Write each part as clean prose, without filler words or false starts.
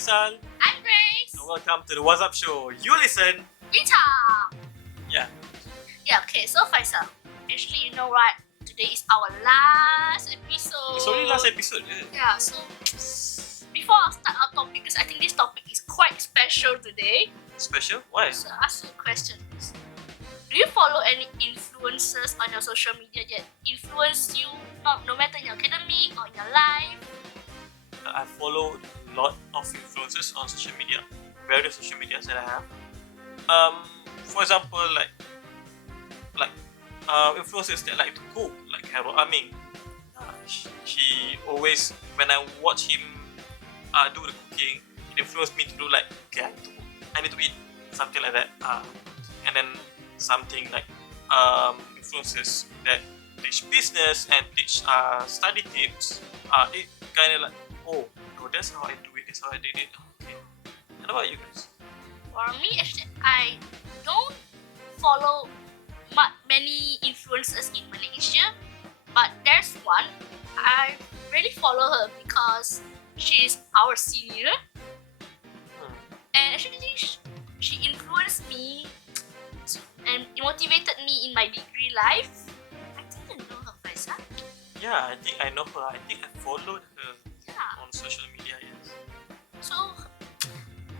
Faisal. I'm Grace. And welcome to the WazzUp show. You listen. We talk. Yeah. Yeah, okay, so Faisal, actually, you know what? Today is our last episode. It's only last episode, is it? Yeah, so before I start our topic, because I think this topic is quite special today. Special? Why? So I ask you a question. Do you follow any influencers on your social media that influence you, no matter in your academic or in your life? I follow a lot of influencers on social media, various social medias that I have. For example, influencers that like to cook, like Harold Aming. He always, when I watch him do the cooking, it influenced me to do like, okay, I need to eat something like that. And then something like influencers that teach business and teach study tips. It kind of like, oh, that's how I do it. That's how I did it. Okay. And about you guys? For me, actually, I don't follow many influencers in Malaysia, but there's one. I really follow her because she is our senior, and actually she influenced me and motivated me in my degree life. I didn't know her, Faisal. Yeah, I think I know her. I think I followed her on Yeah. social media. Yes. So,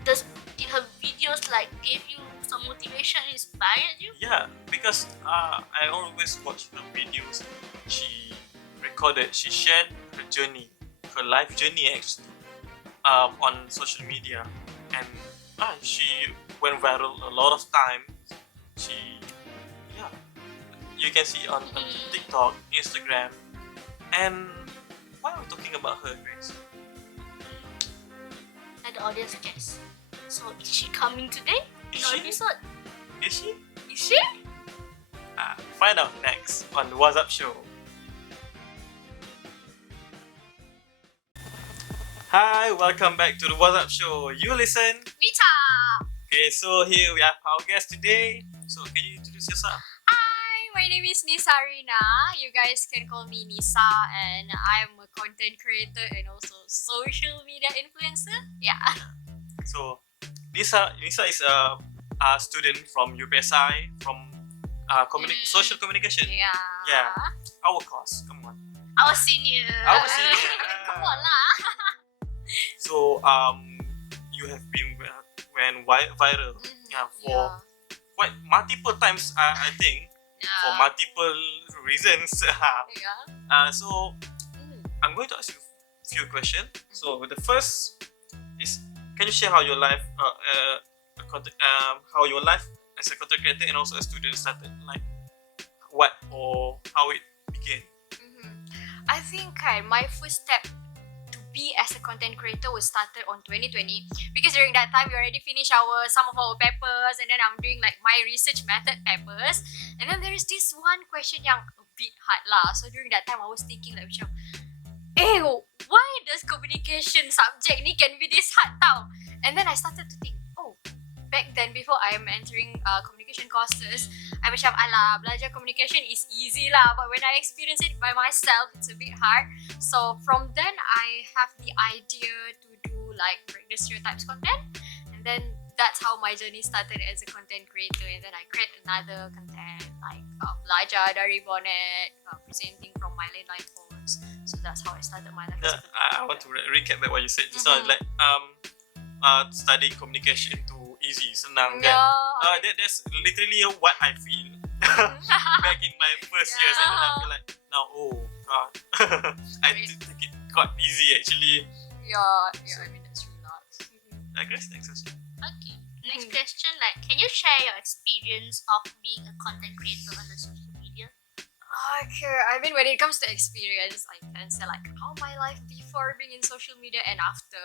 did her videos like give you some motivation, inspired you? Yeah, because I always watch her videos. She shared her journey, her life journey actually, on social media, and she went viral a lot of time. You can see on TikTok, Instagram, and why are we talking about her, Grace? Let the audience guess. So, is she coming today in Is our she? episode? Is she? Is she? Find out next on the WhazzUp show. Hi, welcome back to the WhazzUp show. You listen. We talk. Okay, so here we have our guest today. So can you introduce yourself? Hi, my name is Nisarina. You guys can call me Nisa, and I'm a content creator and also social media influencer. Yeah. So Nisa is a student from UPSI from social communication. Yeah. Our course. Come on. Our senior. Our senior. Come on lah. So you have been went viral. For quite multiple times. I think for multiple reasons. Yeah. So I'm going to ask you a few questions. So the first is, can you share how your life, how your life as a content creator and also a student started? Like what or how it began? I think my first step to be as a content creator was started on 2020, because during that time we already finished some of our papers, and then I'm doing like my research method papers, and then there is this one question yang a bit hard lah. So during that time I was thinking like macam, why does communication subject ni can be this hard tau? And then I started to think, back then before I am entering communication courses, I macam alah, belajar communication is easy lah, but when I experience it by myself, it's a bit hard. So from then I have the idea to do like break the stereotypes content, and then that's how my journey started as a content creator. And then I create another content like belajar dari bonnet, presenting from my late night phones. So that's how I started my life. I want to recap back what you said. Just like studying communication to easy, senang kan? That's literally what I feel back in my first years, and then I feel like now, I take it quite easy actually. I mean that's true lot. I guess next question. Okay. Next question, like, can you share your experience of being a content creator on the social media? Okay, I mean when it comes to experience, I can say like how my life before being in social media and after.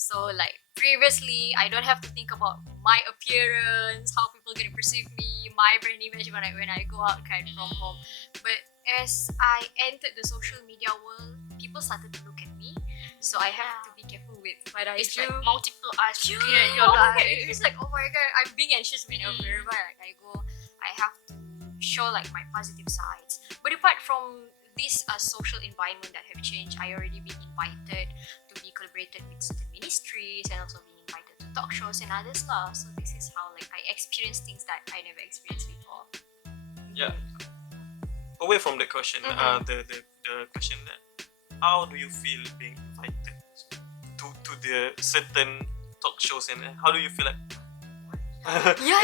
So like previously, I don't have to think about my appearance, how people gonna perceive me, my brand image when I go out kind from home. But as I entered the social media world, people started to look at me. So I have to be careful with what I It's do. like multiple eyes Yeah, looking at your life. it's like oh my god, I'm being anxious whenever like I go. I have to show like my positive sides. But apart from this social environment that have changed. I already been invited to be collaborated with certain ministries and also being invited to talk shows and others lah. So this is how like I experience things that I never experienced before. Yeah. Away from the question, the question that how do you feel being invited to the certain talk shows, and how do you feel like? Yeah.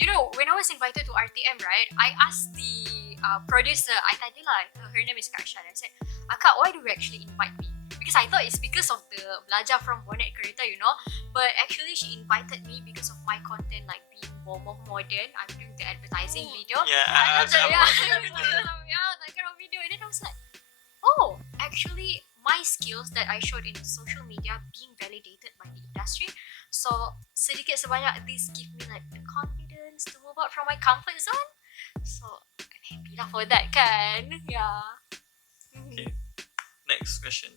You know, when I was invited to RTM, right, I asked the producer, I tadi lah, her name is Kaisha, I said, Akak, why do you actually invite me? Because I thought it's because of the belajar from Bonet Kereta, you know, but actually she invited me because of my content, like being more modern. I'm doing the advertising video. Yeah, that kind of video, and then I was like, oh, actually my skills that I showed in social media being validated by the industry. So sedikit sebanyak this give me like the confidence to move out from my comfort zone. So I'm happy lah for that kan. Yeah. Okay. Next question.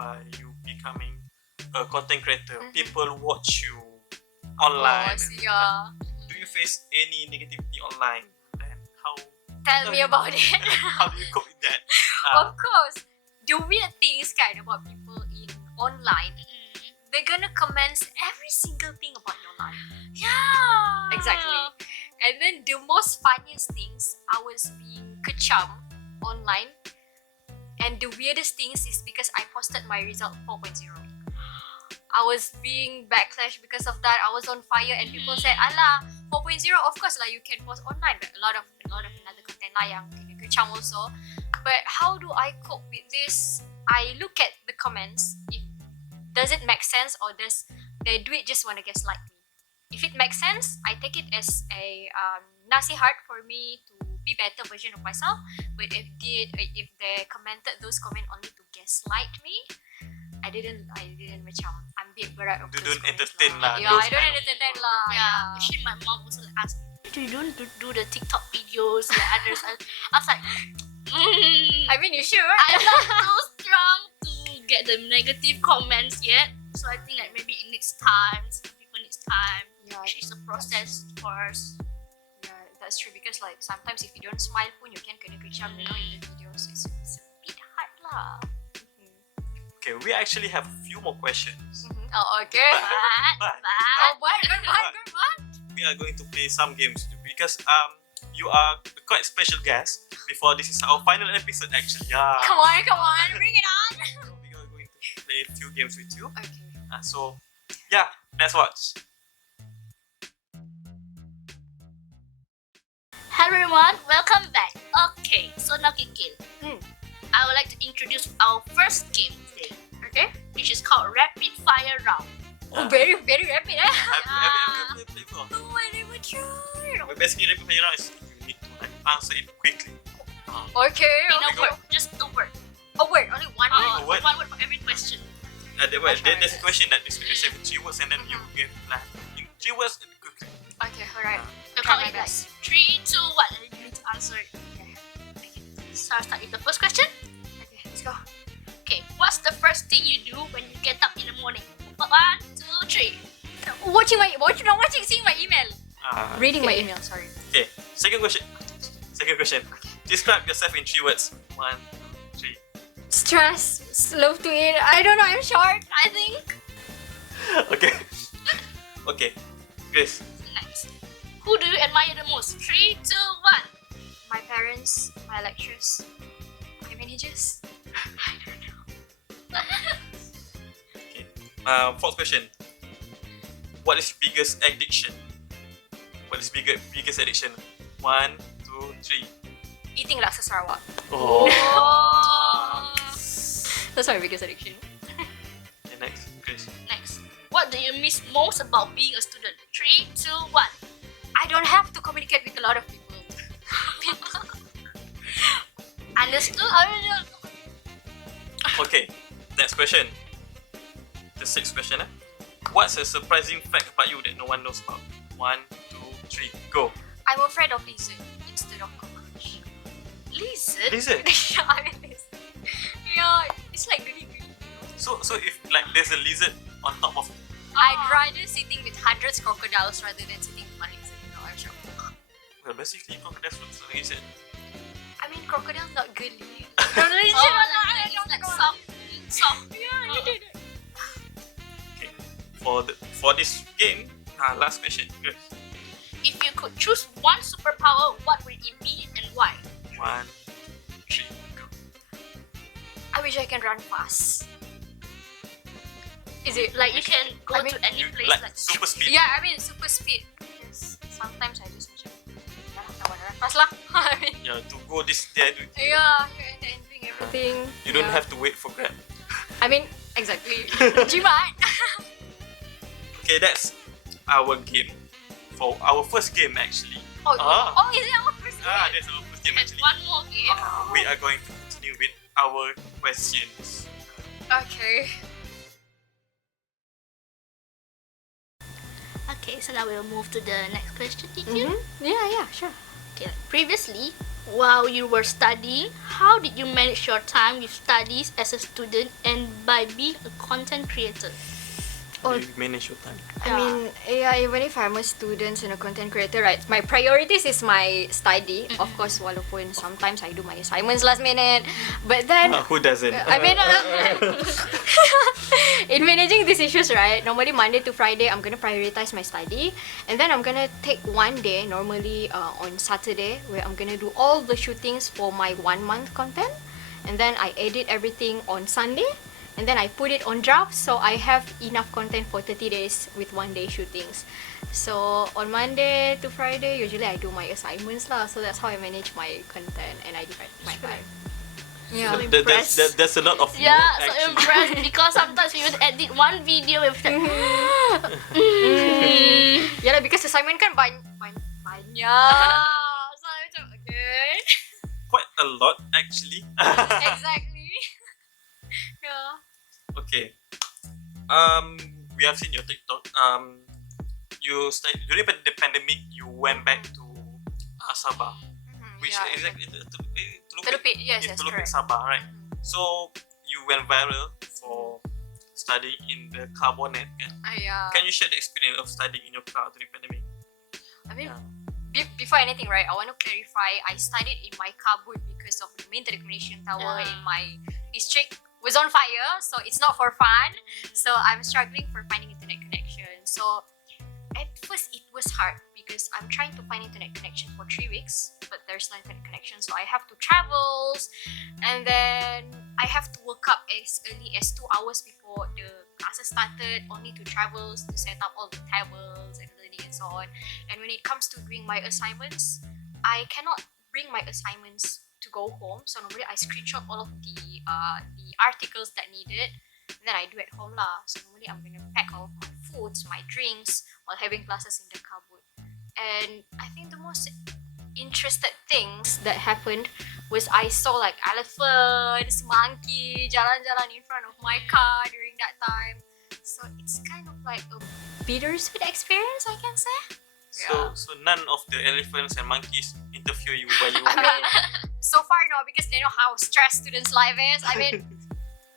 By you becoming a content creator, people watch you online. Yeah. Do you face any negativity online? And how? Tell me about it. How do you cope with that? Of course, the weird thing is kind about people in online. They're gonna comment every single thing about your life. Yeah. Exactly. And then the most funniest things, I was being kecam online. And the weirdest things is because I posted my result 4.0. I was being backlash because of that. I was on fire and people said, Alah, 4.0 of course lah you can post online, but a lot of another content lah yang kena kecam also. But how do I cope with this? I look at the comments. Does it make sense, or does they do it just want to gaslight me? If it makes sense, I take it as a nasihat for me to be better version of myself. But if they commented those comments only to gaslight me, I didn't macam ambil berat of those don't comments entertain lah. Yeah, I don't entertain lah. Yeah. Actually, my mom also asked me, you don't do the TikTok videos like others. I was like, I mean, you should. I'm not so strong to get the negative comments yet. So I think like maybe it needs time. Some people needs time. Yeah, It's a process first. yeah, that's true because like sometimes if you don't smile pun you can kena kecam, you know, in the videos. It's a bit hard lah. Okay, we actually have a few more questions. Oh, okay. But What? we are going to play some games because you are quite special guest. Before this is our final episode actually. Yeah. Come on, bring it on. So we are going to play a few games with you. Okay. So yeah, let's watch. Hello everyone, welcome back. Okay, so now Kikil. I would like to introduce our first game today. Okay. Which is called Rapid Fire Round. Oh, very rapid, eh? Have you played before? No, I never tried. But basically, rapid fire round is you need to like answer it quickly. Okay. In a Okay. word, just a word. Oh wait, only one Oh, word. word. One word for every question. There's a question that is say 3 words and then you give like in 3 words quickly. Okay, alright. So Try count my it like best. 3, 2, 1, and then you need to answer it. Okay. So I'll start with the first question. Okay, let's go. Okay, what's the first thing you do when you get up in the morning? 1, 2, 3. Seeing my email. Reading my email, sorry. Okay, second question. Describe yourself in 3 words. 1, 2, 3. Stress, slow to eat. I don't know, I'm short, I think. Okay. Grace. Next. Who do you admire the most? 3, 2, 1. My parents, my lecturers, my managers. I don't know. Okay. Fourth question. What is biggest addiction? Biggest addiction? 1, 2, 3. Eating laksa Sarawak. Oh. That's my biggest addiction. Okay, next, Grace. Next. What do you miss most about being a student? 3, 2, 1. I don't have to communicate with a lot of people. Understood? Okay, next question. The sixth question. What's a surprising fact about you that no one knows about? 1, 2, 3, go. I'm afraid of lizard instead of cockroach. Lizard? Lizard. Yeah, I mean lizard. Yeah, it's like really green. So if like there's a lizard on top of, I'd rather sitting with hundreds crocodiles rather than sitting with one lizard. You know, I'm sure. well, basically crocodiles looks like lizard. I mean, crocodile not girly? Oh, like it's like soft. Soft. Yeah, you did it. Okay. For this game, last question. Good. If you could choose one superpower, what would it be and why? 1, 3, go. I wish I can run fast. Is it Like you can go I mean, to any You place like like super speed? Yeah, I mean super speed. Because sometimes I just macam, I want to run fast lah. I mean, Yeah, to go this there. yeah, and doing everything. You don't Yeah. have to wait for Grab. I mean, exactly. Jimat. Okay, that's our game. For our first game actually. Oh, Ah. oh, is it our first game? That's our first game and actually. one more game. We are going to continue with our questions. Okay. Okay, so now we'll move to the next question. Did you? Yeah, sure. Okay, like previously, while you were studying, how did you manage your time with studies as a student and by being a content creator? How do you manage your time? I mean, yeah, even if I'm a student and a content creator, right, my priorities is my study. Of course, walaupun sometimes I do my assignments last minute. But then, Who doesn't? I mean, in managing these issues, right, normally Monday to Friday, I'm going to prioritize my study. And then I'm going to take one day, normally on Saturday, where I'm going to do all the shootings for my 1 month content. And then I edit everything on Sunday. And then I put it on draft, so I have enough content for 30 days with 1 day shootings. So on Monday to Friday, usually I do my assignments lah. So that's how I manage my content and I divide my time. Yeah. So That's a lot of Yeah, work, so actually. impressed because sometimes we would edit one video with like, Yeah lah, because assignment kan banyak. So I macam, okay. Quite a lot actually. Exactly. Yeah. Okay. We have seen your TikTok. You during the pandemic, you went back to Sabah, which Yeah, exactly Telupit, yes, that's Telupit correct. Sabah, right? So you went viral for studying in the car bonnet. Yeah. Can you share the experience of studying in your car during pandemic? I mean, Yeah. before anything, right, I want to clarify, I studied in my car boot because of the main telecommunication tower Yeah. in my district was on fire, so it's not for fun. So I'm struggling for finding internet connection. So at first it was hard because I'm trying to find internet connection for 3 weeks, but there's no internet connection, so I have to travel, and then I have to wake up as early as 2 hours before the classes started, only to travel to set up all the tables and learning and so on. And when it comes to doing my assignments, I cannot bring my assignments to go home, so normally I screenshot all of the articles that needed, and then I do at home lah. So normally I'm gonna pack all of my foods, my drinks while having classes in the cupboard. And I think the most interested things that happened was I saw like elephants, monkey jalan-jalan in front of my car during that time. So it's kind of like a bittersweet experience, I can say. So none of the elephants and monkeys interfere you while you I mean, so far no, because they know how stressed students' life is. I mean,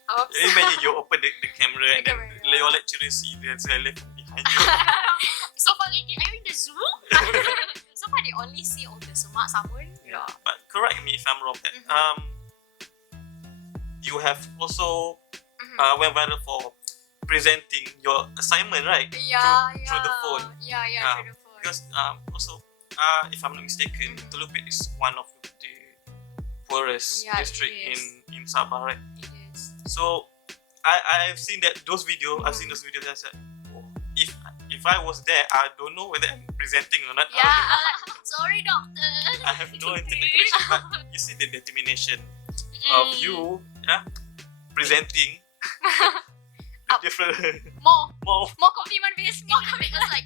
oops. Imagine you open the camera and then camera, your lecturer see there's an elephant behind you. so far, are you in the zoo? So far they only see all the semak samun. Yeah. But correct me if I'm wrong. That you have also went viral for presenting your assignment, right? Through the phone. Yeah, Ah, through the phone. Because also, if I'm not mistaken, Telupit is one of the poorest Yeah, it district is. in Sabah, right? It is. So I've seen those videos. I've seen those videos. I said, oh, if I was there, I don't know whether I'm presenting or not. Yeah, sorry, doctor. I have no internet connection. But you see the determination of you, presenting Up. different More more. compliment based. More because like,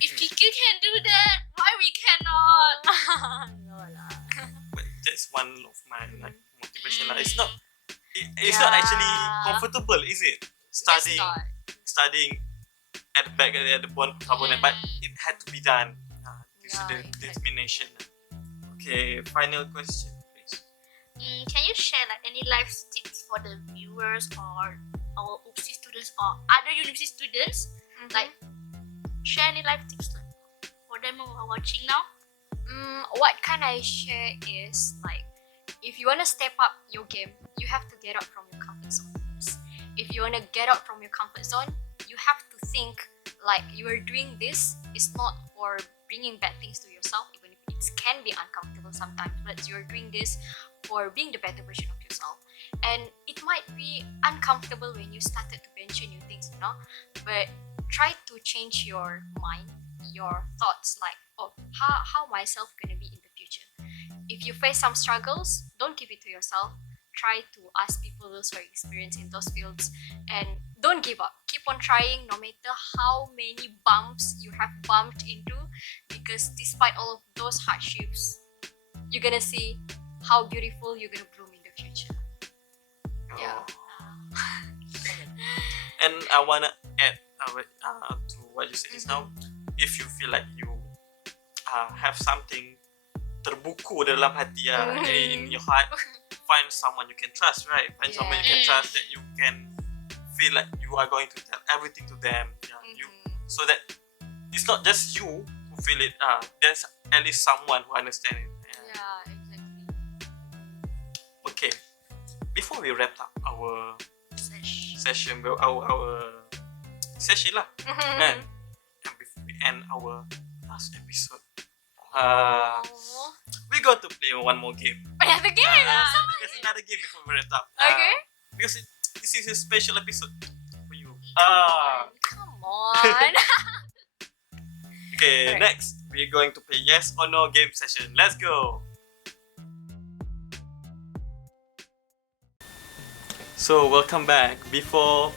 if Kiki can do that, why we cannot? No lah. But that's one of my motivation. It's not. It's not actually comfortable, is it? Studying at the back at the bottom cabinet, but it had to be done. This is the exactly. determination. Okay, final question, please. Can you share like any life tips for the viewers or our UPSI students or other university students? Like, share any life tips like, for them who are watching now? What can I share is like, if you want to step up your game, you have to get out from your comfort zone first. If you want to get out from your comfort zone, you have to think like you are doing this is not for bringing bad things to yourself, even if it can be uncomfortable sometimes, but you're doing this for being the better version of yourself. And it might be uncomfortable when you started to venture new things, but try to change your mind, your thoughts, like, oh, how myself gonna be in the future. If you face some struggles, don't keep it to yourself. Try to ask people those who are experienced in those fields, and don't give up. Keep on trying no matter how many bumps you have bumped into, because despite all of those hardships, you're gonna see how beautiful you're gonna bloom in the future. Yeah. And I wanna add to what you said just now. If you feel like you have something terbuku dalam hati in your heart, find someone you can trust, right? Find someone you can trust that you can feel like you are going to tell everything to them. So that it's not just you who feel it. There's at least someone who understands it. Yeah, exactly. Okay. Before we wrap up our session, our session lah, and before we end our last episode, we're going to play one more game. Another game? There's another game before we wrap up. Okay. Because this is a special episode for you. Come on. Okay, Alright. next we're going to play yes or no game session. Let's go. So welcome back. Before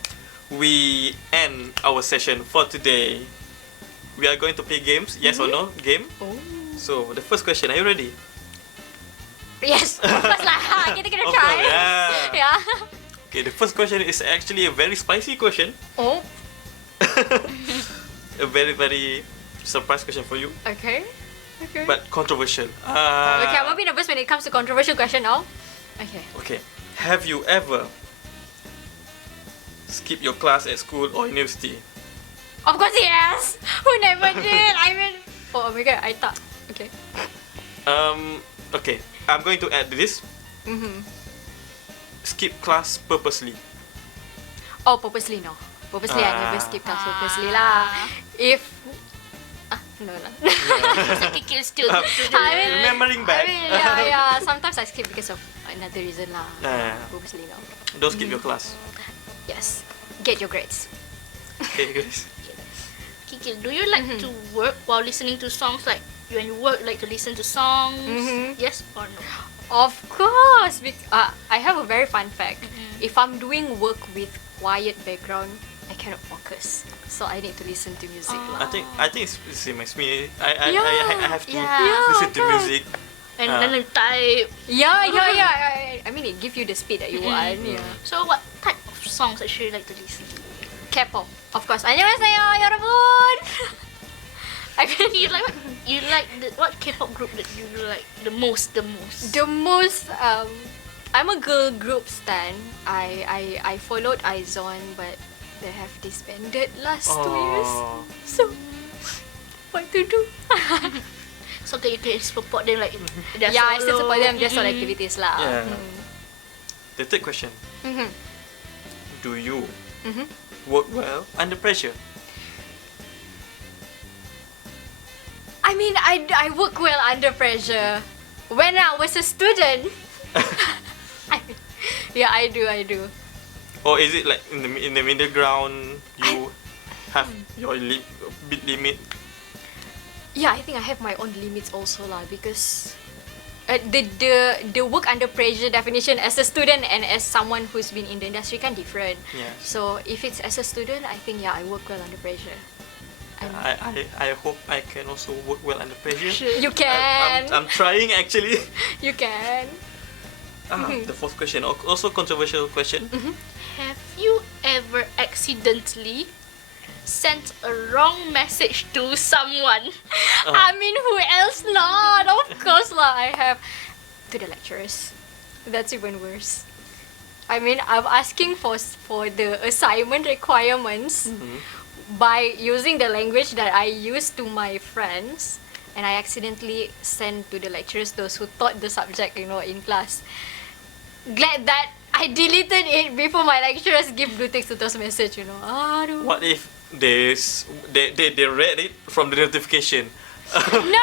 we end our session for today, we are going to play games. Yes or no game. Oh. So the first question, are you ready? Yes, of course lah. Kita kena Of try. course, yeah. Yeah. Okay, the first question is actually a very spicy question. Oh. A very surprise question for you, Okay. Okay. but controversial. Okay, I'm a bit nervous when it comes to controversial question now. Okay. Okay, have you ever skipped your class at school or university? Of course yes. Who never did? I mean, oh my god, I tak. Okay. Okay, I'm going to add this. Skip class purposely. Oh, purposely no. Purposely I never skip class purposely lah. If no lah. Kikil still. I mean, Remembering back. I mean, yeah. Sometimes I skip because of another reason lah. Yeah. Purposely no. Don't skip your class. Yes. Get your grades. Okay, guys. Kikil, do you like to work while listening to songs? Like when you work, like to listen to songs? Yes or no? Of course. I have a very fun fact. If I'm doing work with quiet background, I cannot focus. So I need to listen to music lah. I think it's the same as me. I have to Yeah. listen to music. And then you type. Yeah. I mean, it gives you the speed that you want. Yeah. So what type of songs actually you like to listen to? K-pop, of course. 안녕하세요, 여러분. I mean, You like what K-pop group that you like the most? the most. I'm a girl group stan. I followed IZON, but they have disbanded last 2 years. So, what to do? So that you can support them like their Yeah, I still solo. support them just for activities lah. Yeah. The third question. Mhm. Do you work well under pressure? I mean, I work well under pressure. When I was a student, yeah, I do. Or is it like in the middle ground you have your bit limit? Yeah, I think I have my own limits also lah, because the work under pressure definition as a student and as someone who's been in the industry can different. Yes. So if it's as a student, I think I work well under pressure. I hope I can also work well under pressure. You can. I'm trying actually. You can. The fourth question, also controversial question. Have you ever accidentally sent a wrong message to someone? I mean, who else not? Of course lah, I have. To the lecturers. That's even worse. I mean, I'm asking for the assignment requirements by using the language that I use to my friends, and I accidentally sent to the lecturers those who taught the subject, you know, in class. Glad that I deleted it before my lecturers give blue ticks to those message, you know. Aduh. What if they read it from the notification? No.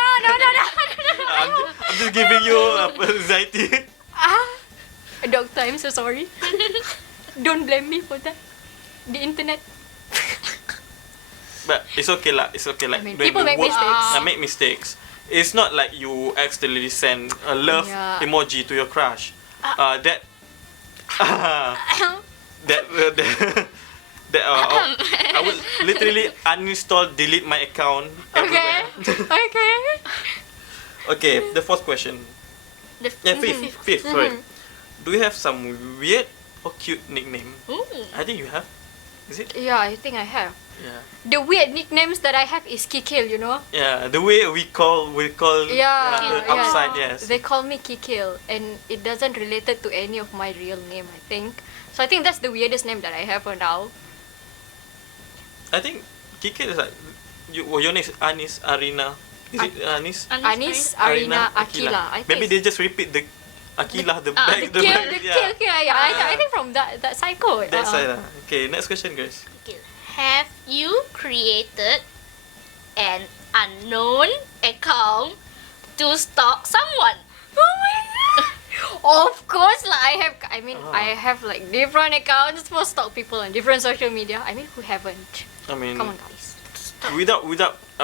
I'm just giving you anxiety. Doctor, I'm so sorry. Don't blame me for that. The internet. But it's okay lah. It's okay. Like I mean, when people you make work- mistakes. Make mistakes. It's not like you accidentally send a love Yeah. emoji to your crush. That I would literally uninstall, delete my account Okay. everywhere. Okay. Okay, the fourth question. The Yeah, fifth. Sorry. Do you have some weird or cute nickname? Ooh. I think you have. Is it? Yeah, I think I have. Yeah. The weird nicknames that I have is Kikil, you know. Yeah. The way we call Yeah, outside. Yes. They call me Kikil, and it doesn't related to any of my real name, I think. So I think that's the weirdest name that I have for now. I think Kiki is like your name is Anis Arina. Is it Anis? Anis, Arina, Akila. I think Maybe they just repeat the Akila, the back, the kill, yeah. I think from that cycle. That's right. Okay, next question, guys. Have you created an unknown account to stalk someone? Oh my god! Of course, like I have like different accounts for stalk people on different social media. I mean, who haven't? I mean, Come on, guys. without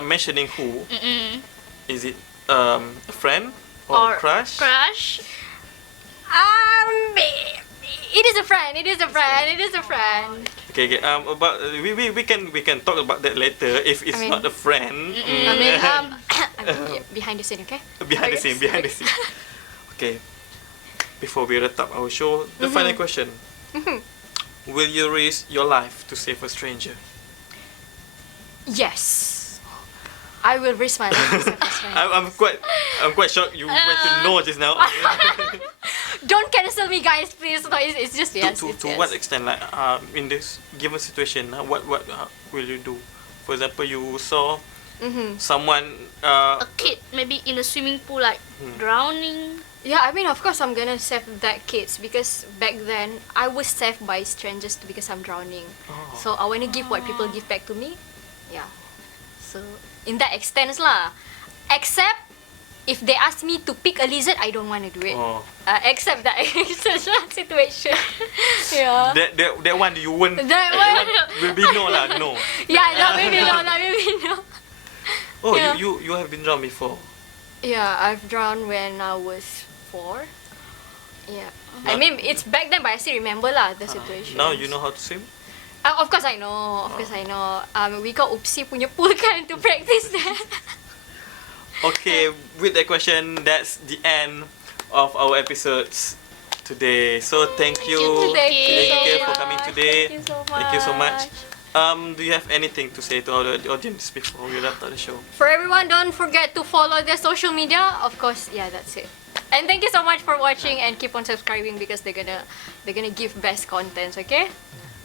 mentioning who, Mm-mm. is it a friend or crush? Crush? It is a friend. It is a friend. It is a friend. Okay. About we can talk about that later. If it's I mean- not a friend, I mean, yeah, behind the scene, okay? behind the scene. Okay. Before we wrap up our show, the final question: will you risk your life to save a stranger? Yes. I will risk my life to save a stranger. I'm quite shocked you went to know just now. Don't cancel me, guys, please. No, it's just yes. to it's to yes. what extent, like in this given situation, what will you do? For example, you saw someone A kid maybe in a swimming pool like drowning. Yeah, I mean, of course, I'm gonna save that kids because back then I was saved by strangers because I'm drowning. Oh. So I wanna give what people give back to me. Yeah. So in that extent lah. Except if they ask me to pick a lizard, I don't wanna do it. Oh. Except that situation. Yeah. That one you won't. That one. Will be no lah, no. Yeah, maybe no. Oh, Yeah. you have been drowned before. Yeah, I've drowned when I was 4. Yeah. I mean, it's back then, but I still remember lah the situation. Now you know how to swim. Of course I know. We got Oopsie punya pool kan to practice that. Okay, with that question, that's the end of our episodes today. So thank you for coming today. Thank you so much. Do you have anything to say to our audience before we wrap up the show? For everyone, don't forget to follow their social media. Of course, yeah, that's it. And thank you so much for watching and keep on subscribing because they're gonna give best contents. Okay.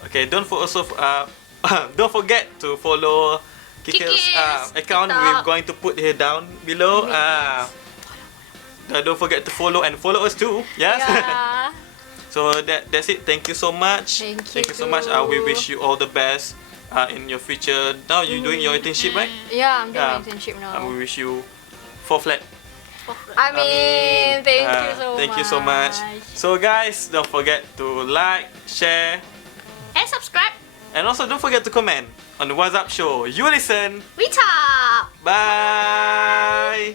Okay, don't forget to follow Kikil's account. TikTok. We're going to put here down below. Don't forget to follow us too. Yes. Yeah. So that's it. Thank you so much. Thank you so much. We wish you all the best in your future. Now you're doing your internship, right? Yeah, I'm doing my internship now. We wish you 4 flat. I mean, thank you so much. Thank you so much. So guys, don't forget to like, share, And subscribe. and also don't forget to comment on the WhazzUp show. You listen. We talk. Bye.